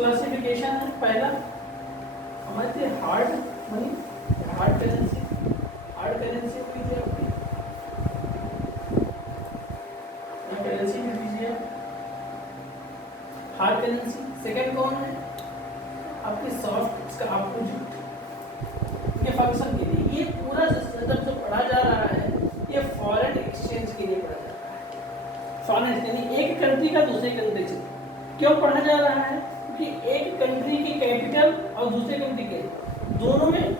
Classification है। पहला हमारे hard money, hard currency, hard currency हुई थी आपकी करेंसी भी दीजिए हार्ड करेंसी। सेकंड कौन है आपकी सॉफ्ट, इसका अपोजिट के फंक्शन के लिए। ये पूरा सिस्टम जो पढ़ा जा रहा है ये फॉरेन एक्सचेंज के लिए पढ़ा जा रहा है। फॉरेन एक्सचेंज एक कंट्री का दूसरे कंट्री से क्यों पढ़ा जा रहा है? क्योंकि एक कंट्री की कैपिटल और दूसरे कंट्री के दोनों में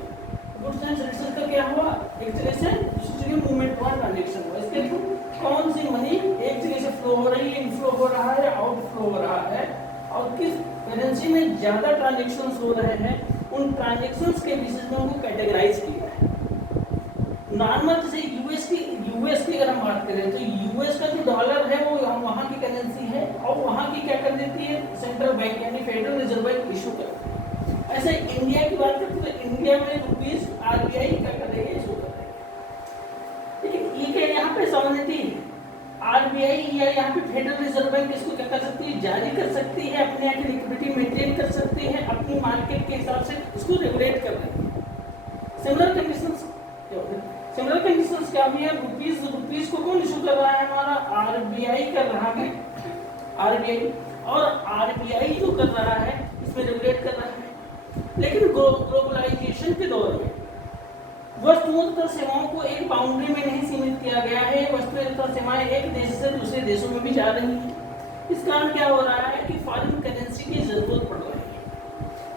गुड्स एंड सर्विसेज का क्या हुआ, एक जगह से दूसरी जगह मूवमेंट हुआ, ट्रांजेक्शन हुआ। इसके थ्रू कौन सी मनी एक जगह से फ्लो हो रही है, इनफ्लो हो रहा है, आउटफ्लो हो रहा है, और किस करेंसी में ज्यादा ट्रांजेक्शंस हो रहे हैं, उन ट्रांजेक्शंस के बेसिस में उनको कैटेगराइज किया है। नॉर्मल जैसे यूएस की अगर हम बात करें तो यूएस का जो डॉलर है वो वहाँ की करेंसी है, और वहाँ की क्या कर देती है सेंट्रल बैंक यानी फेडरल रिजर्व बैंक इशू करती है। ऐसे इंडिया की बात करते तो इंडिया में रुपीज आरबीआई क्या करेगी, इशू करेगी। लेकिन ये क्या यहाँ पे सॉवरेनिटी आरबीआई या यहाँ पे फेडरल रिजर्व बैंक इसको क्या कर सकती है, जारी कर सकती है, अपने यहाँ की लिक्विडिटी मेंटेन कर सकती है, अपनी मार्केट के हिसाब से इसको रेगुलेट कर रही है। सिमिलर कंडीशंस क्या भी है, रुपीज को कौन इशू कर रहा है, हमारा आरबीआई कर रहा है, आरबीआई, और आरबीआई जो कर रहा है इसमें रेगुलेट कर रहा है। लेकिन ग्लोबलाइजेशन के दौर में वस्तुओं तथा सेवाओं को एक बाउंड्री में नहीं सीमित किया गया है, वस्तुएं तथा सेवाएं एक देश से दूसरे देशों में भी जा रही हैं। इस कारण क्या हो रहा है कि फॉरेन करेंसी की जरूरत पड़ रही है।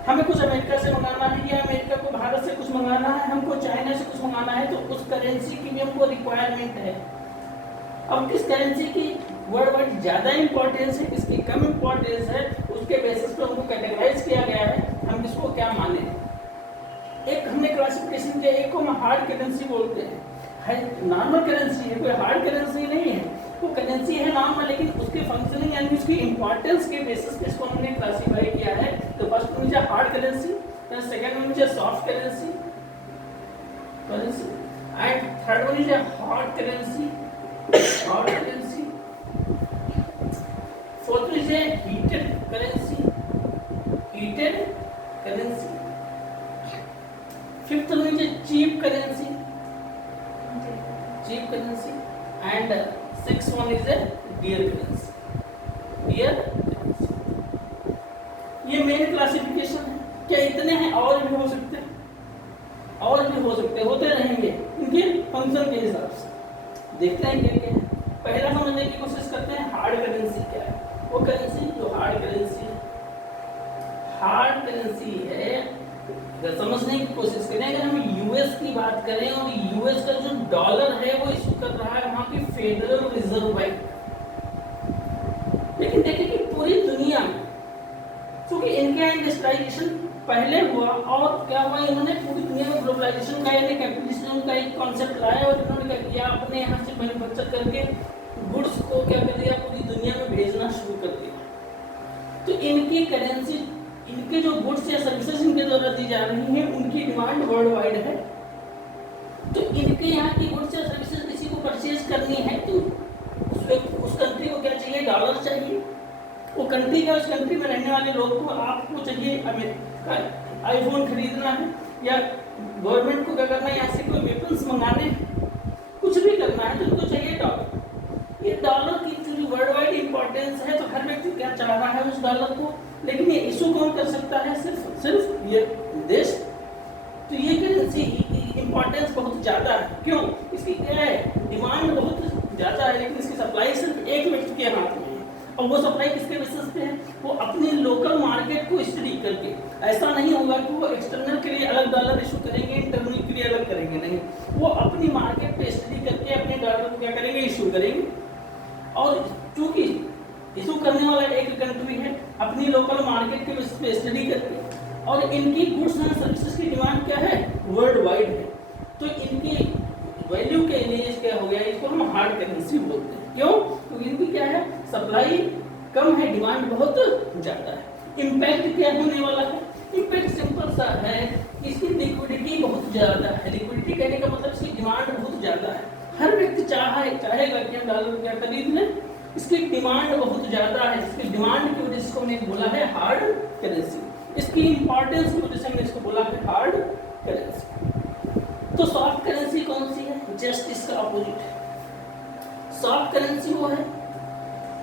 हमें कुछ अमेरिका से मंगाना है, या अमेरिका को भारत से कुछ मंगाना है, हमको चाइना से कुछ मंगाना है, तो उस करेंसी की भी हमको रिक्वायरमेंट है। अब किस करेंसी की वर्ल्ड वाइड ज्यादा इंपॉर्टेंस है, किसकी कम इंपॉर्टेंस है, उसके बेसिस पर हमको कैटेगराइज किया गया है, हम किसको क्या माने। एक हमने क्लासिफिकेशन किया, एक को हम हार्ड करेंसी बोलते हैं, नॉर्मल करेंसी है, कोई हार्ड करेंसी नहीं है, वो करेंसी है नॉर्मल, लेकिन उसके फंक्शनिंग यानी उसकी इंपॉर्टेंस के बेसिस पे इसको हमने क्लासिफाई किया है। तो फर्स्ट में मुझे हार्ड करेंसी, फिर सेकंड में मुझे सॉफ्ट करेंसी एंड थर्ड में मुझे हार्ड करेंसी, फोर्थ में मुझे हीटेड करेंसी, फिफ्थ में मुझे cheap currency, and sixth one is a dear currency. ये मेन क्लासिफिकेशन है। क्या इतने हैं? और भी हो सकते हैं, होते रहेंगे इनके फंक्शन के हिसाब से। देखते हैं क्या क्या है। पहला समझने की कोशिश करते हैं हार्ड करेंसी क्या है। वो करेंसी जो हार्ड करेंसी है समझने की कोशिश करें। अगर हम यूएस की बात करें और यूएस का जो डॉलर है वो इशू कर रहा है वहां की फेडरल रिजर्व बैंक। लेकिन देखिए कि पूरी दुनिया में क्योंकि इनका इंडस्ट्रियलाइजेशन पहले हुआ और क्या हुआ, इन्होंने पूरी दुनिया में ग्लोबलाइजेशन का यानी कैपिटलिज्म का एक कॉन्सेप्ट लाया और इन्होंने क्या किया, अपने यहाँ से मैन्युफैक्चर करके गुड्स को क्या कर दिया, पूरी दुनिया में भेजना शुरू कर दिया। तो इनकी करेंसी, इनके जो गुड्स या सर्विसेज इनके द्वारा दी जा रही हैं उनकी डिमांड वर्ल्ड वाइड है। तो इनके यहाँ की गुड्स या सर्विसेज किसी को परचेज करनी है तो उस कंट्री को क्या चाहिए, डॉलर चाहिए। वो कंट्री का, उस कंट्री में रहने वाले लोग को, आपको चाहिए अमेरिका आईफोन खरीदना है या गवर्नमेंट को क्या करना है, यहाँ से कोई वेपन्स मंगाने, कुछ भी करना है तो उनको चाहिए डॉलर। ये डॉलर की जो वर्ल्ड वाइड इंपॉर्टेंस है तो हर व्यक्ति क्या चाह रहा है उस डॉलर को। लेकिन ये इशू कौन कर सकता है, सिर्फ ये देश। तो ये करेंसी की इंपॉर्टेंस बहुत ज़्यादा है। क्यों? इसकी क्या है, डिमांड बहुत ज़्यादा है लेकिन इसकी सप्लाई सिर्फ एक व्यक्ति के हाथ में है। और वो सप्लाई किसके बेसिस पे है, वो अपने लोकल मार्केट को स्टडी करके। ऐसा नहीं होगा कि वो एक्सटर्नल के लिए अलग डॉलर इशू करेंगे, इंटरनल के लिए अलग करेंगे, नहीं। वो अपनी मार्केट पे स्टडी करके अपने डॉलर को क्या करेंगे, इशू करेंगे। और चूंकि इशू करने वाला एक कंट्री है, अपनी लोकल मार्केट के बेसिस पे स्टडी करके, और इनकी गुड्स एंड सर्विसेज की डिमांड क्या है, वर्ल्ड वाइड है। तो इनकी वैल्यू के लिए क्या हो गया, इसको हम हार्ड करेंसी बोलते हैं। क्यों? क्योंकि इनकी क्या है, सप्लाई कम है, डिमांड बहुत ज्यादा है। इम्पैक्ट क्या होने वाला है, इम्पैक्ट सिंपल सा है, इसकी लिक्विडिटी बहुत ज्यादा है। लिक्विडिटी कहने का मतलब इसकी डिमांड बहुत ज्यादा है। हर व्यक्ति चाहेगा कि हम डॉलर क्या खरीद लें इसकी डिमांड बहुत ज़्यादा है, इसकी डिमांड की वजह से इसको हमने बोला है हार्ड करेंसी, इसकी इंपॉर्टेंस की वजह से हमने इसको बोला है हार्ड करेंसी। तो सॉफ्ट करेंसी कौन सी है? जस्ट इसका अपोजिट है। सॉफ्ट करेंसी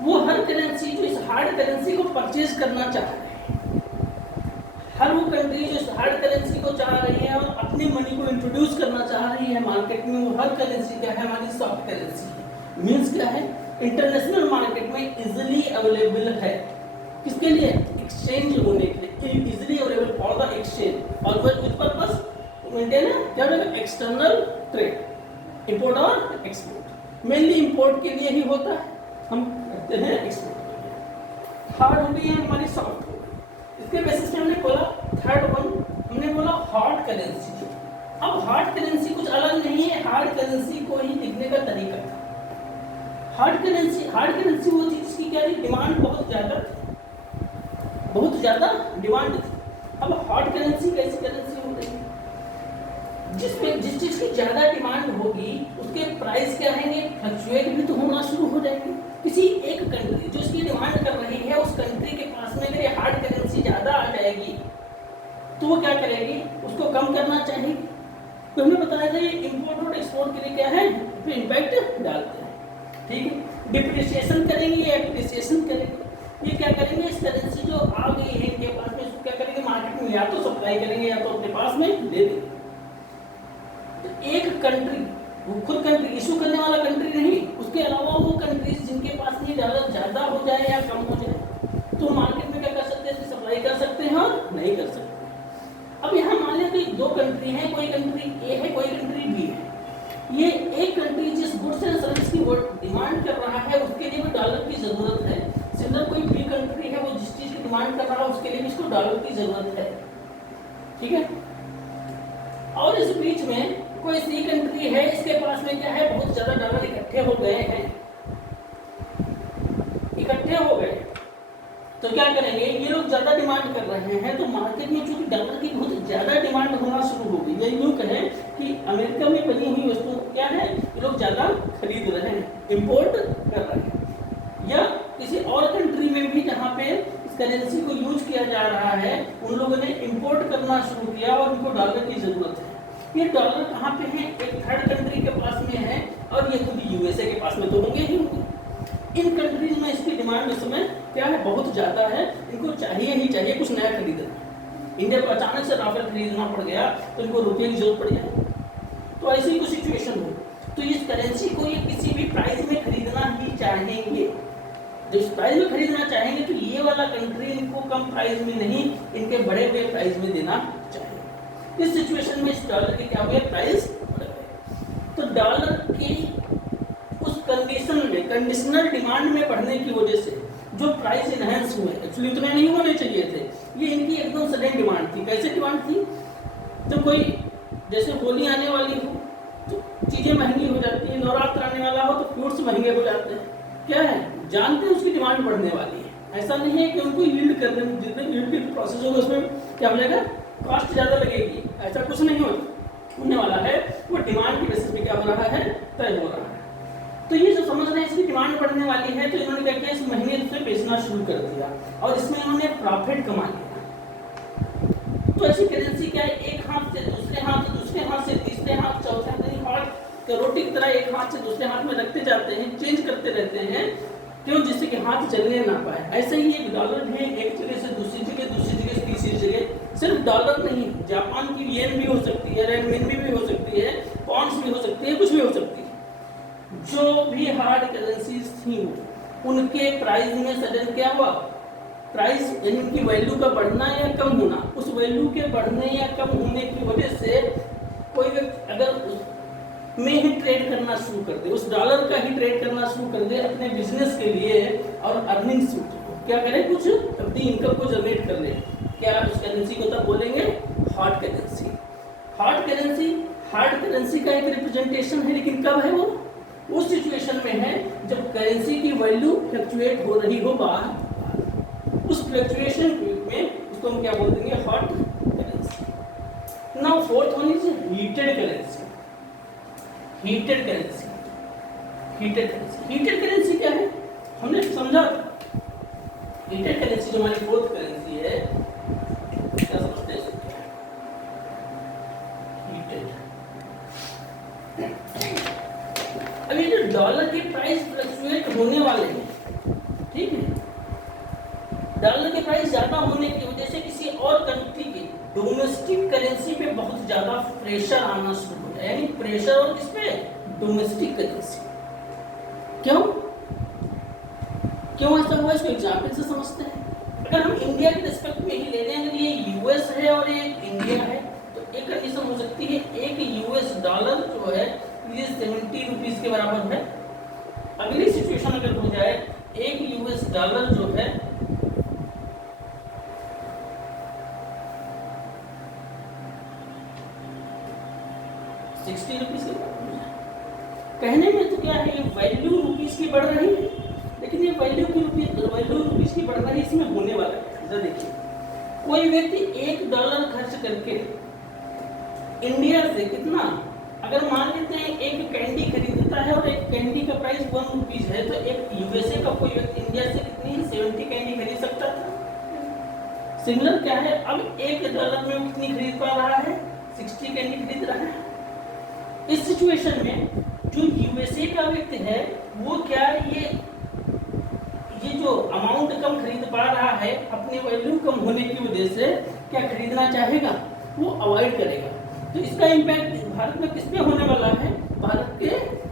वो हर करेंसी जो इस हार्ड करेंसी को परचेज करना चाह रहे हैं, हर वो कंट्री जो इस हार्ड करेंसी को चाह रही है और अपनी मनी को इंट्रोड्यूस करना चाह रही है मार्केट में, वो हर करेंसी क्या है? हमारी सॉफ्ट करेंसी है। मीन्स क्या है? इंटरनेशनल मार्केट में इजिली अवेलेबल है। किसके लिए? एक्सचेंज होने के लिए, easily available for the exchange और विद पर्पस टू मेंटेन क्या होगा? एक्सटर्नल ट्रेड, इंपोर्ट और एक्सपोर्ट। मेनली इंपोर्ट के लिए ही होता है, हम करते हैं एक्सपोर्ट के लिए। हार्ड हो गई है हमारी सॉफ्ट। इसके बेसिस पे हमने बोला थर्ड वन, हमने बोला हार्ड करेंसी। अब हार्ड करेंसी कुछ अलग नहीं है, हार्ड करेंसी को ही लिखने का तरीका था। हार्ड करेंसी वो चीज की क्या थी? डिमांड बहुत ज़्यादा डिमांड थी। अब हार्ड करेंसी कैसी करेंसी हो रही है? जिसमें जिस चीज की ज़्यादा डिमांड होगी उसके प्राइस क्या रहेंगे? फ्लक्चुएट भी तो होना शुरू हो जाएंगे। किसी एक कंट्री जो इसकी डिमांड कर रही है, उस कंट्री के पास में अगर ये हार्ड करेंसी ज़्यादा आ जाएगी तो वो क्या करेगी? उसको कम करना चाहेगी। तो हमने बताया था ये इंपोर्ट और एक्सपोर्ट के लिए क्या है? फिर इम्पैक्ट डालते हैं। ठीक है, डिप्रिसिएशन करेंगे या एप्रिसिएशन करेंगे? ये क्या करेंगे? इस करेंसी जो आ गई है इनके पास में, इसको क्या करेंगे? मार्केट में या तो सप्लाई करेंगे या तो अपने पास में ले लेंगे। तो एक कंट्री, वो खुद कंट्री इशू करने वाला कंट्री नहीं, उसके अलावा वो कंट्रीज जिनके पास ये डॉलर ज़्यादा हो जाए या कम हो जाए, तो मार्केट में क्या कर सकते हैं? सप्लाई कर सकते हैं और नहीं कर सकते। अब यहाँ मान लें कि दो कंट्री हैं, कोई कंट्री ए है कोई कंट्री बी है। ये एक कंट्री जिस गुड्स एंड सर्विस की डिमांड कर रहा है उसके लिए भी डॉलर की जरूरत है। सिमिलर कोई बी कंट्री है, वो जिस चीज की डिमांड कर रहा है उसके लिए भी इसको डॉलर की जरूरत है। ठीक है, और इस बीच में कोई सी कंट्री है, इसके पास में क्या है? बहुत ज्यादा डॉलर इकट्ठे हो गए हैं, तो क्या करेंगे? ये लोग ज्यादा डिमांड कर रहे हैं, तो मार्केट में चूंकि डॉलर की बहुत ज्यादा डिमांड होना शुरू हो गई, या यूं कहें कि अमेरिका में बनी हुई वस्तु क्या है? ये लोग ज्यादा खरीद रहे हैं, इंपोर्ट कर रहे हैं, या किसी और कंट्री में भी जहाँ पे इस करेंसी को यूज किया जा रहा है उन लोगों ने इंपोर्ट करना शुरू किया और उनको डॉलर की जरूरत है। ये डॉलर कहाँ पे है? एक थर्ड कंट्री के पास में है, और ये खुद यूएसए के पास में तो होंगे ही होंगे। इन कंट्रीज में इसकी डिमांड इस समय क्या है? बहुत ज़्यादा है, इनको चाहिए ही चाहिए कुछ नया खरीदना। इंडिया को अचानक से राफेल खरीदना पड़ गया तो इनको रुपये की जरूरत पड़ जाए, तो ऐसी कुछ सिचुएशन हो तो इस करेंसी को ये किसी भी प्राइस में खरीदना ही चाहेंगे। जब इस प्राइस में खरीदना चाहेंगे तो ये वाला कंट्री इनको कम प्राइस में नहीं, इनके बड़े हुए प्राइस में देना चाहिए। इस सिचुएशन में इस डॉलर के क्या हुए? प्राइस बढ़ गए। तो डॉलर की उस कंडीशन में, कंडीशनल डिमांड में बढ़ने की वजह से जो प्राइस इनहेंस हुए, एक्चुअली इतने नहीं होने चाहिए थे, ये इनकी एकदम सडन डिमांड थी। कैसे डिमांड थी? तो कोई जैसे होली आने वाली हो तो चीज़ें महंगी हो जाती हैं, नवरात्र आने वाला हो तो फ्रूट्स महंगे हो जाते हैं। क्या है? जानते हैं उसकी डिमांड बढ़ने वाली है, ऐसा नहीं है कि उनको यील्ड करने, जितने यील्ड की प्रोसेस होगा उसमें क्या मिलेगा? कॉस्ट ज़्यादा लगेगी, ऐसा कुछ नहीं होने वाला है। वो डिमांड की बेसिस पे क्या हो रहा है? तय हो रहा है। तो ये जो समझ रहे हैं इसकी डिमांड बढ़ने वाली है, तो इन्होंने क्या किया? इस महीने से बेचना शुरू कर दिया और इसमें इन्होंने प्रॉफिट कमा लिया। तो ऐसी करेंसी क्या है? एक हाथ से दूसरे हाथ, दूसरे हाथ से तीसरे हाथ, चौथे हाथ, रोटी की तरह एक हाथ से दूसरे हाथ में रखते जाते हैं, चेंज करते रहते हैं। क्यों? जिससे कि हाथ चलने ना पाए। ऐसे ही एक डॉलर भी एक जगह से दूसरी जगह, दूसरी जगह से तीसरी जगह। सिर्फ डॉलर नहीं, जापान की येन भी हो सकती है, रेनमिनबी भी हो सकती है, पॉन्ड्स भी हो सकती है, कुछ भी हो सकती है। जो भी हार्ड करेंसीज थी उनके प्राइस में सडन क्या हुआ? प्राइस यानी उनकी वैल्यू का बढ़ना या कम होना। उस वैल्यू के बढ़ने या कम होने की वजह से कोई व्यक्ति अगर में ही ट्रेड करना शुरू कर दे, उस डॉलर का ही ट्रेड करना शुरू कर दे अपने बिजनेस के लिए और अर्निंग्स क्या करे? कुछ अपनी इनकम को जनरेट कर ले, क्या उस करेंसी को तब बोलेंगे हार्ड करेंसी। हार्ड करेंसी का एक रिप्रेजेंटेशन है, लेकिन कब है वो? उस सिचुएशन में है जब करेंसी की वैल्यू फ्लक्चुएट हो रही हो बाहर। उस फ्लक्चुएशन में उसको हम क्या बोल देंगे? Hot currency. Now fourth one is heated currency. Heated currency क्या है? हमने समझा हीटेड करेंसी जो हमारी फोर्थ करेंसी है, क्या समझते हैं हीटेड। अब ये जो डॉलर के प्राइस फ्लक्चुएट होने वाले हैं, ठीक है, डॉलर के प्राइस ज्यादा होने की वजह से किसी और कंट्री की डोमेस्टिक करेंसी पे बहुत ज्यादा प्रेशर आना शुरू हो जाए, यानी प्रेशर और किस पे, डोमेस्टिक करेंसी। क्यों ऐसा हुआ, इसको एग्जाम्पल से समझते हैं। अगर हम इंडिया के रिस्पेक्ट में ही ले लें, अगर ये यूएस है और ये इंडिया है, तो एक कंडीशन हो सकती है, एक यूएस डॉलर जो है ये 70 रुपीज के बराबर है। अगली सिचुएशन अगर हो जाए, एक यूएस डॉलर जो है 60 रुपीज के बराबर है। कहने में तो क्या है, ये वैल्यू रुपीज की बढ़ रही है, लेकिन ये वैल्यू रुपीज की बढ़ रही है, इसमें होने वाला है। जरा देखिए, कोई व्यक्ति $1 खर्च करके इंडिया से कितना, अगर मान लेते हैं एक कैंडी खरीदता है और एक कैंडी का प्राइस 1 रुपीज है, तो एक यूएसए का कोई व्यक्ति इंडिया से कितनी 70 कैंडी खरीद सकता था। सिमिलर क्या है, अब $1 में वो कितनी खरीद पा रहा है, 60 कैंडी खरीद रहा है। इस सिचुएशन में जो यूएसए का व्यक्ति है वो क्या, ये जो अमाउंट कम खरीद पा रहा है, अपने वैल्यू कम होने की वजह से क्या खरीदना चाहेगा, वो अवॉइड करेगा। तो इसका इम्पैक्ट भारत में किस पे होने वाला है, भारत के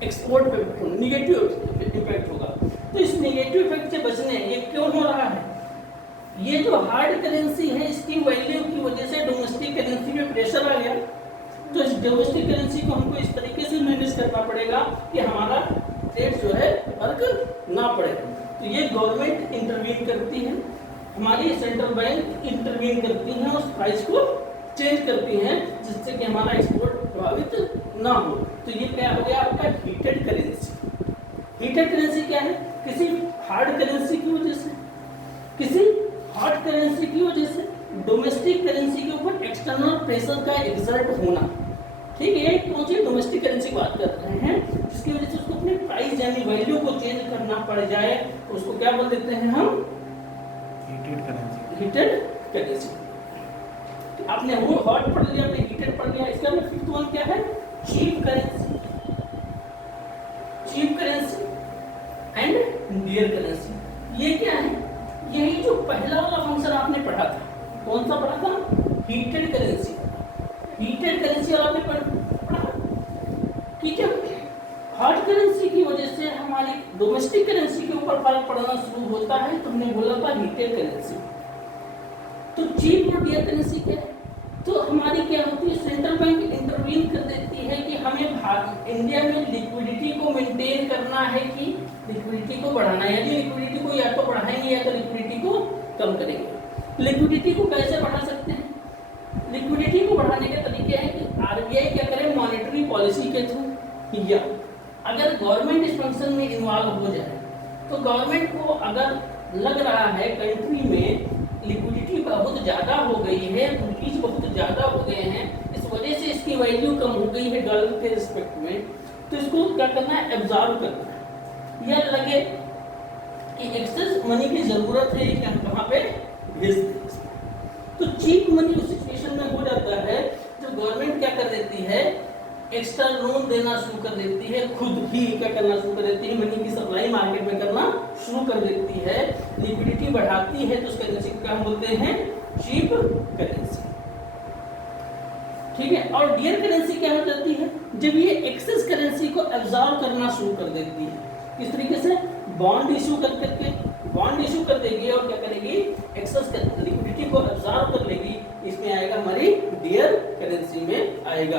एक्सपोर्ट पे निगेटिव इम्पैक्ट होगा। तो इस निगेटिव इफेक्ट से बचने, ये क्यों हो रहा है, ये जो हार्ड करेंसी है इसकी वैल्यू की वजह से डोमेस्टिक करेंसी पे प्रेशर आ गया। तो इस डोमेस्टिक करेंसी को हमको इस तरीके से मैनेज करना पड़ेगा कि हमारा रेट जो है फर्क ना पड़े। तो ये गवर्नमेंट इंटरवीन करती है, हमारी सेंट्रल बैंक इंटरवीन करती है, उस प्राइस को चेंज करती हैं, जिससे कि हमारा एक्सपोर्ट प्रभावित ना हो। तो ये क्या हो गया आपका हीटेड करेंसी। हीटेड करेंसी क्या है, किसी हार्ड करेंसी की वजह से, किसी हॉट करेंसी की वजह से डोमेस्टिक करेंसी के ऊपर एक्सटर्नल प्रेशर का एक्सर्ट होना। ठीक है, कौन सी डोमेस्टिक करेंसी की बात कर रहे हैं, जिसकी वजह से उसको अपने प्राइस यानी वैल्यू को चेंज करना पड़ जाए, तो उसको क्या बोल देते हैं हम, हीटेड करेंसी। Heated currency. आपने वो हॉट पढ़ लिया, आपने हीटेड पढ़ लिया, इसका फिफ्थ वन क्या है, cheap currency. Cheap currency and dear currency. ये क्या है, यही जो पहला वाला फंक्शन आपने पढ़ा था, कौन सा पढ़ा था, हीटेड करेंसी। हीटेड करेंसी वाला आपने पढ़ा, ठीक है। हॉट करेंसी की वजह से हमारी डोमेस्टिक करेंसी के ऊपर फर्क पड़ना शुरू होता है, तो हमने बोला था हीटेड करेंसी। तो चीप और डियर करेंसी क्या है, तो हमारी क्या होती है, सेंट्रल बैंक इंटरवीन कर देती है कि हमें इंडिया में लिक्विडिटी को मेंटेन करना है कि लिक्विडिटी को बढ़ाना है। यदि लिक्विडिटी को या तो बढ़ाएंगे या तो लिक्विडिटी को कम करेंगे। लिक्विडिटी को कैसे बढ़ा सकते हैं, लिक्विडिटी को बढ़ाने के तरीके हैं कि आरबीआई क्या करे, मॉनेटरी पॉलिसी के थ्रू, या अगर गवर्नमेंट इस फंक्शन में इन्वॉल्व हो जाए, तो गवर्नमेंट को अगर लग रहा है कंट्री में लिक्विडिटी बहुत ज़्यादा हो गई है, रुपीज बहुत ज़्यादा हो गए हैं, इस वजह से इसकी वैल्यू कम हो गई है डॉलर के रिस्पेक्ट में, तो इसको क्या करना है, एब्जॉर्ब करना है। या लगे कि एक्सेस मनी की ज़रूरत है, कि हम कहाँ पे भेज दें, तो चीप मनी उस सिचुएशन में हो जाता है जब गवर्नमेंट क्या कर देती है, एक्स्ट्रा लोन देना शुरू कर देती है, खुद ही क्या करना शुरू कर देती है, मनी की सप्लाई मार्केट में करना शुरू कर देती है, लिक्विडिटी बढ़ाती है, तो उस करेंसी को क्या हम बोलते हैं, चीप करेंसी। ठीक है। और डियर करेंसी क्या हो जाती है, जब ये एक्सेस करेंसी को एब्जॉर्ब करना शुरू कर देती है। किस तरीके से, बॉन्ड इशू करके बॉन्ड इशू कर देगी और क्या करेगी, एक्सेस लिक्विडिटी को एब्जॉर्ब कर लेगी, इसमें आएगा हमारी डियर करेंसी में आएगा।